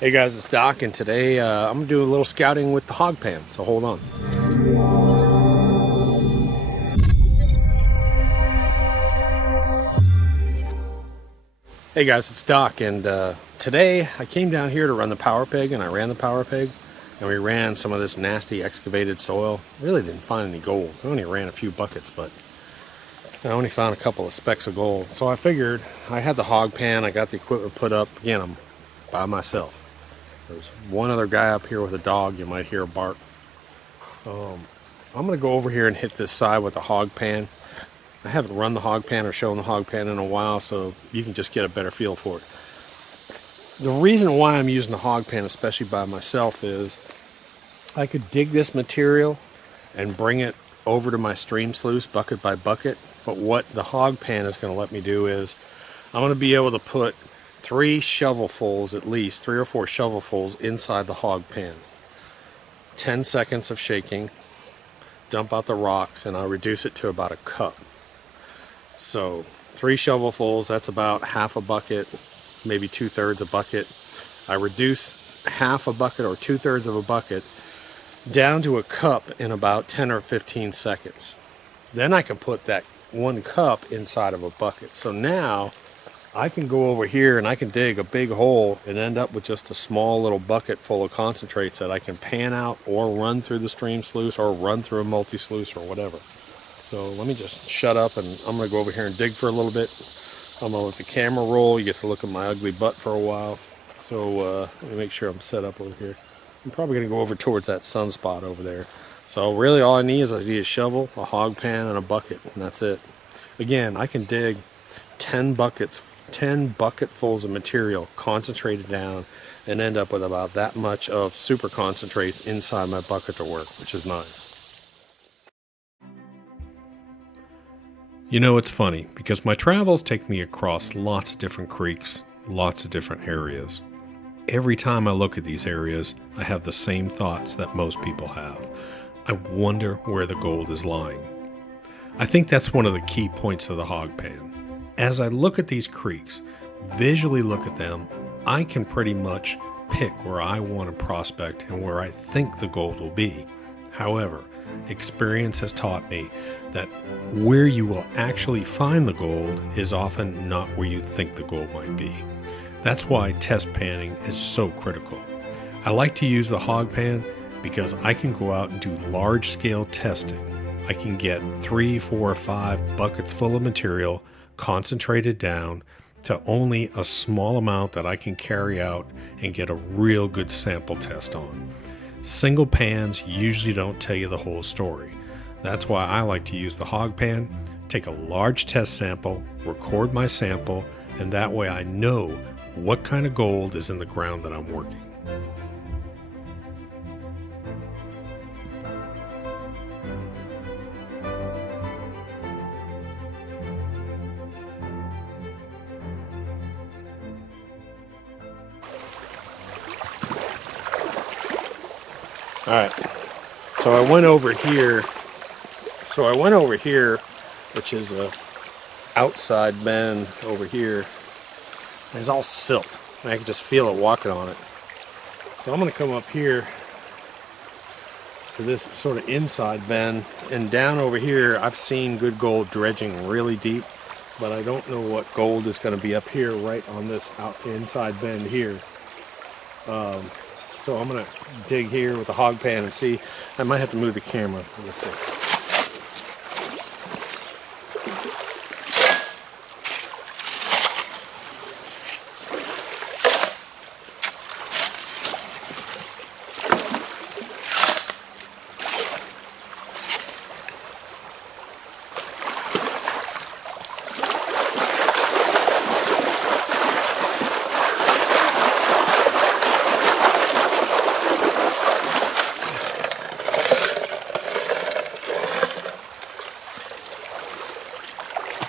Hey guys, it's Doc, and today I'm gonna do a little scouting with the hog pan, so hold on. Hey guys, it's Doc, and today I came down here to run the power pig, and I ran the power pig, and we ran some of this nasty excavated soil. Really didn't find any gold. I only ran a few buckets, but I only found a couple of specks of gold. So I figured I had the hog pan, I got the equipment put up. Again, I'm by myself. There's one other guy up here with a dog. You might hear a bark. I'm going to go over here and hit this side with the hog pan. I haven't run the hog pan or shown the hog pan in a while, so you can just get a better feel for it. The reason why I'm using the hog pan, especially by myself, is I could dig this material and bring it over to my stream sluice bucket by bucket. But what the hog pan is going to let me do is I'm going to be able to put 3 shovelfuls, at least 3 or 4 shovelfuls inside the hog pan. 10 seconds of shaking, dump out the rocks, and I'll reduce it to about a cup. So 3 shovelfuls, that's about half a bucket, maybe 2/3 a bucket. I reduce half a bucket or 2/3 of a bucket down to a cup in about 10 or 15 seconds. Then I can put that 1 cup inside of a bucket. So now I can go over here and I can dig a big hole and end up with just a small little bucket full of concentrates that I can pan out or run through the stream sluice or run through a multi-sluice or whatever. So let me just shut up, and I'm going to go over here and dig for a little bit. I'm going to let the camera roll. You get to look at my ugly butt for a while. So let me make sure I'm set up over here. I'm probably going to go over towards that sunspot over there. So really all I need is a shovel, a hog pan, and a bucket, and that's it. Again, I can dig 10 bucketfuls of material concentrated down and end up with about that much of super concentrates inside my bucket to work, which is nice. You know, it's funny because my travels take me across lots of different creeks, lots of different areas. Every time I look at these areas, I have the same thoughts that most people have. I wonder where the gold is lying. I think that's one of the key points of the hog pan. As I look at these creeks, visually look at them, I can pretty much pick where I want to prospect and where I think the gold will be. However, experience has taught me that where you will actually find the gold is often not where you think the gold might be. That's why test panning is so critical. I like to use the hog pan because I can go out and do large-scale testing. I can get 3, 4, 5 buckets full of material concentrated down to only a small amount that I can carry out and get a real good sample test on. Single pans usually don't tell you the whole story. That's why I like to use the hog pan, take a large test sample, record my sample, and that way I know what kind of gold is in the ground that I'm working. Alright, so I went over here, which is a outside bend over here, and it's all silt, and I can just feel it walking on it. So I'm going to come up here to this sort of inside bend, and down over here I've seen good gold dredging really deep, but I don't know what gold is going to be up here right on this inside bend here. So I'm going to dig here with the hog pan and see. I might have to move the camera. Let's see.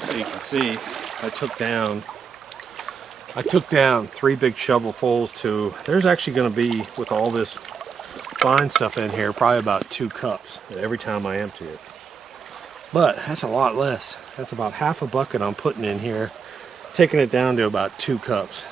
So you can see I took down 3 big shovelfuls to, there's actually going to be, with all this fine stuff in here, probably about 2 cups every time I empty it. But that's a lot less. That's about half a bucket I'm putting in here, taking it down to about 2 cups.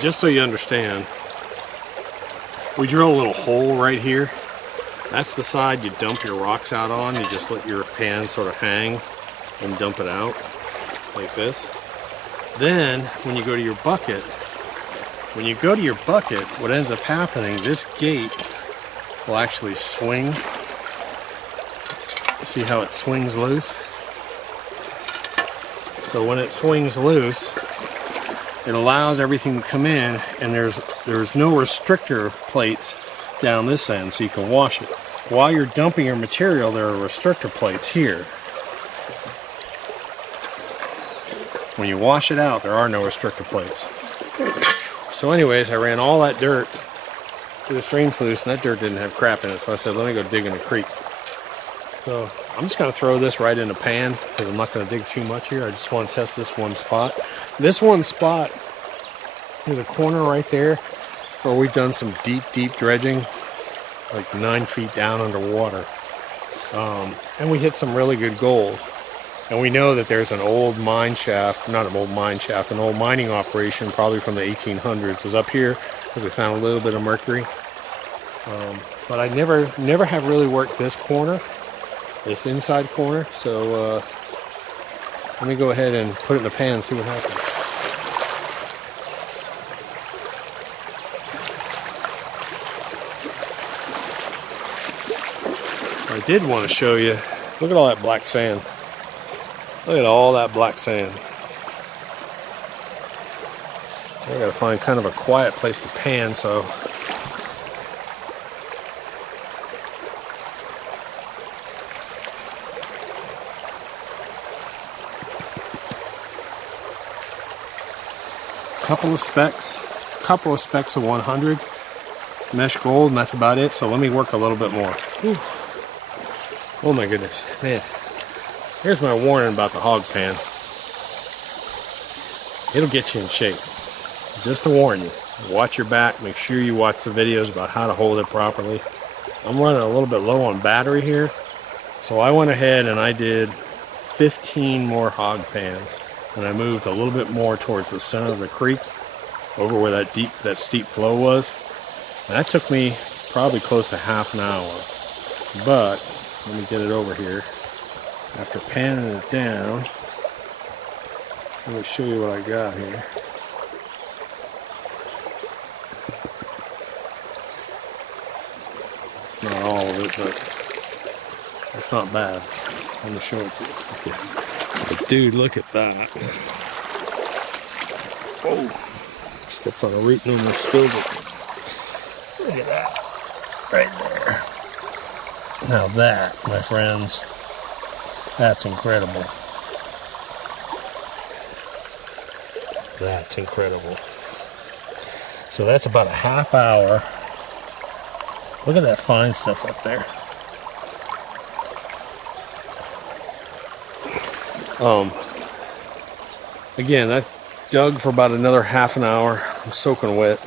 just so you understand, we drill a little hole right here. That's the side you dump your rocks out on. You just let your pan sort of hang and dump it out like this. Then when you go to your bucket, what ends up happening, this gate will actually swing. See how it swings loose? So when it swings loose, it allows everything to come in, and there's no restrictor plates down this end, so you can wash it. While you're dumping your material, there are restrictor plates here. When you wash it out, there are no restrictor plates. So anyways, I ran all that dirt to the stream sluice, and that dirt didn't have crap in it, so I said, let me go dig in the creek. So I'm just going to throw this right in the pan, because I'm not going to dig too much here. I just want to test this one spot. This one spot, there's a corner right there where we've done some deep dredging, like 9 feet down underwater. And we hit some really good gold. And we know that there's an old mine shaft, not an old mine shaft, an old mining operation, probably from the 1800s, was up here because we found a little bit of mercury. But I never have really worked this corner, this inside corner. So let me go ahead and put it in the pan and see what happens. I did want to show you, look at all that black sand. Look at all that black sand. I gotta find kind of a quiet place to pan, so couple of specks of 100 mesh gold, and that's about it. So let me work a little bit more. Whew. Oh my goodness, man. Here's my warning about the hog pan. It'll get you in shape. Just to warn you, watch your back. Make sure you watch the videos about how to hold it properly. I'm running a little bit low on battery here, so I went ahead and I did 15 more hog pans, and I moved a little bit more towards the center of the creek, over where that steep flow was. And that took me probably close to half an hour. But let me get it over here. After panning it down, let me show you what I got here. It's not all of it, but it's not bad. Let me show it to you. Okay. Dude, look at that. Oh, stepped on a root and almost spilled it. Look at that. Right there. Now that, my friends, that's incredible. That's incredible. So that's about a half hour. Look at that fine stuff up there. Again, I dug for about another half an hour. I'm soaking wet.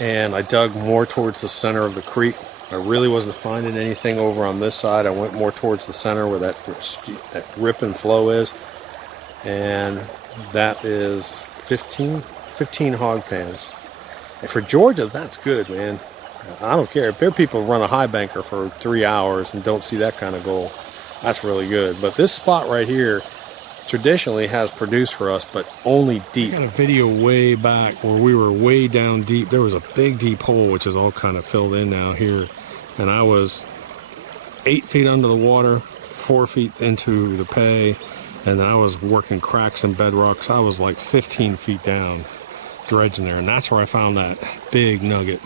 And I dug more towards the center of the creek. I really wasn't finding anything over on this side. I went more towards the center where that rip and flow is. And that is 15 hog pans. And for Georgia, that's good, man. I don't care. If there are people who run a high banker for 3 hours and don't see that kind of gold, that's really good. But this spot right here traditionally has produced for us, but only deep. I got a video way back where we were way down deep. There was a big deep hole, which is all kind of filled in now here. And I was 8 feet under the water, 4 feet into the pay, and I was working cracks and bedrocks. I was like 15 feet down dredging there, and that's where I found that big nugget.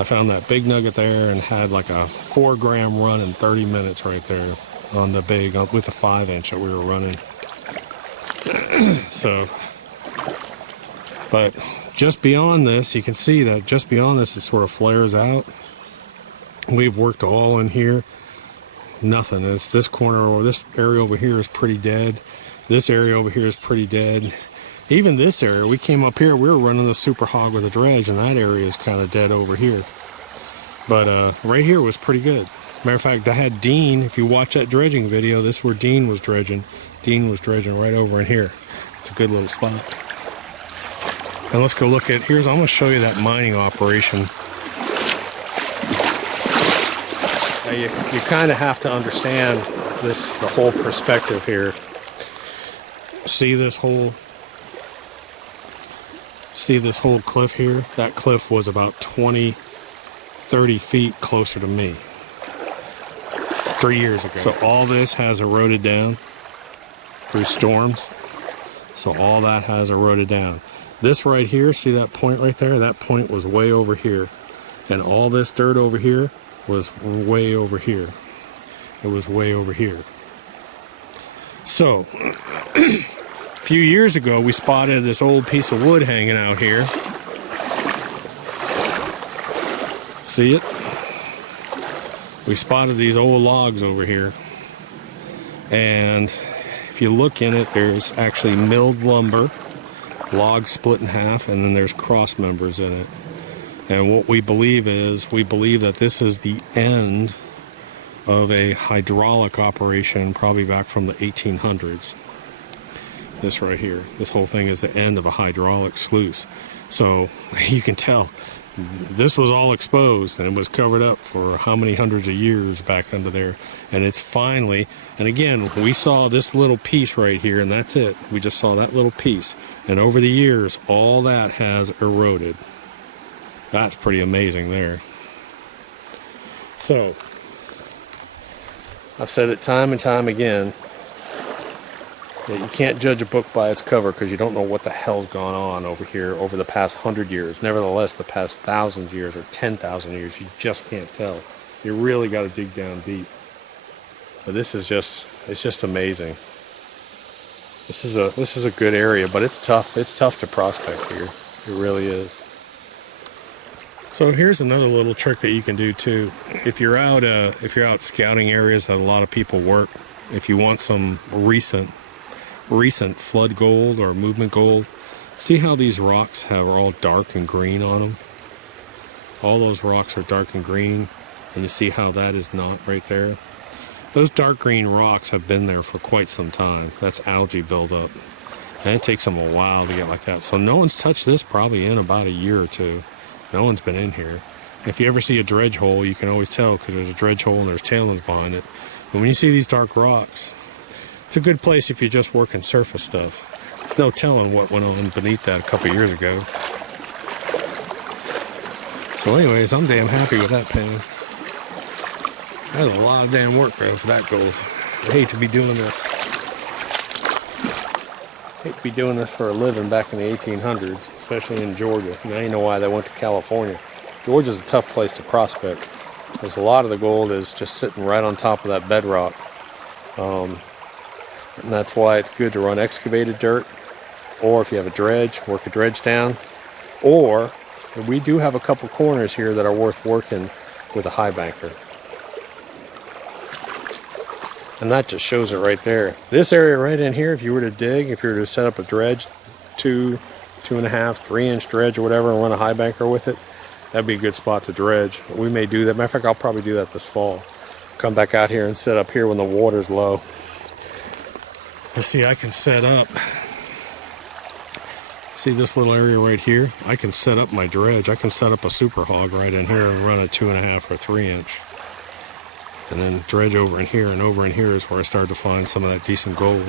I found that big nugget there and had like a 4-gram run in 30 minutes right there on the big, with the 5-inch that we were running. So, but just beyond this, you can see that just beyond this, it sort of flares out. We've worked all in here. Nothing. It's this corner or this area over here is pretty dead. This area over here is pretty dead. Even this area, we came up here, we were running the super hog with a dredge, and that area is kind of dead over here. But right here was pretty good. Matter of fact, I had Dean, if you watch that dredging video, this is where Dean was dredging. Dean was dredging right over in here. It's a good little spot. And let's go look at, I'm going to show you that mining operation. Now you kind of have to understand the whole perspective here. See this whole cliff here? That cliff was about 20, 30 feet closer to me 3 years ago. So all this has eroded down through storms. So all that has eroded down. This right here, see that point right there? That point was way over here. And all this dirt over here was way over here. It was way over here. So, a few years ago, we spotted this old piece of wood hanging out here. See it? We spotted these old logs over here. And if you look in it, there's actually milled lumber, logs split in half, and then there's cross members in it. And what we believe that this is the end of a hydraulic operation, probably back from the 1800s. This right here, this whole thing is the end of a hydraulic sluice. So you can tell this was all exposed and it was covered up for how many hundreds of years back under there. And it's finally, and again, we saw this little piece right here, and that's it. We just saw that little piece. And over the years, all that has eroded. That's pretty amazing there. So, I've said it time and time again that you can't judge a book by its cover because you don't know what the hell's gone on over here over the past 100 years. Nevertheless, the past 1,000 years or 10,000 years, you just can't tell. You really got to dig down deep. But this is it's just amazing. This is a good area, but it's tough. It's tough to prospect here. It really is. So here's another little trick that you can do too. If you're out scouting areas that a lot of people work, if you want some recent flood gold or movement gold, see how these rocks are all dark and green on them? All those rocks are dark and green, and you see how that is not right there? Those dark green rocks have been there for quite some time. That's algae buildup. And it takes them a while to get like that. So no one's touched this probably in about a year or two. No one's been in here. If you ever see a dredge hole, you can always tell because there's a dredge hole and there's tailings behind it. But when you see these dark rocks, it's a good place if you're just working surface stuff. No telling what went on beneath that a couple years ago. So anyways, I'm damn happy with that pan. That's a lot of damn work though for that gold. I hate to be doing this. I hate to be doing this for a living back in the 1800s, especially in Georgia. Now you know why they went to California. Georgia's a tough place to prospect because a lot of the gold is just sitting right on top of that bedrock. And that's why it's good to run excavated dirt, or if you have a dredge, work a dredge down. Or we do have a couple corners here that are worth working with a high banker. And that just shows it right there. This area right in here, if you were to dig, if you were to set up a dredge, 2.5, 3 inch dredge or whatever, and run a high banker with it, that'd be a good spot to dredge. We may do that. Matter of fact, I'll probably do that this fall. Come back out here and set up here when the water's low. You see, I can set up. See this little area right here? I can set up my dredge. I can set up a super hog right in here and run a 2.5 or 3 inch. And then dredge over in here, and over in here is where I started to find some of that decent gold.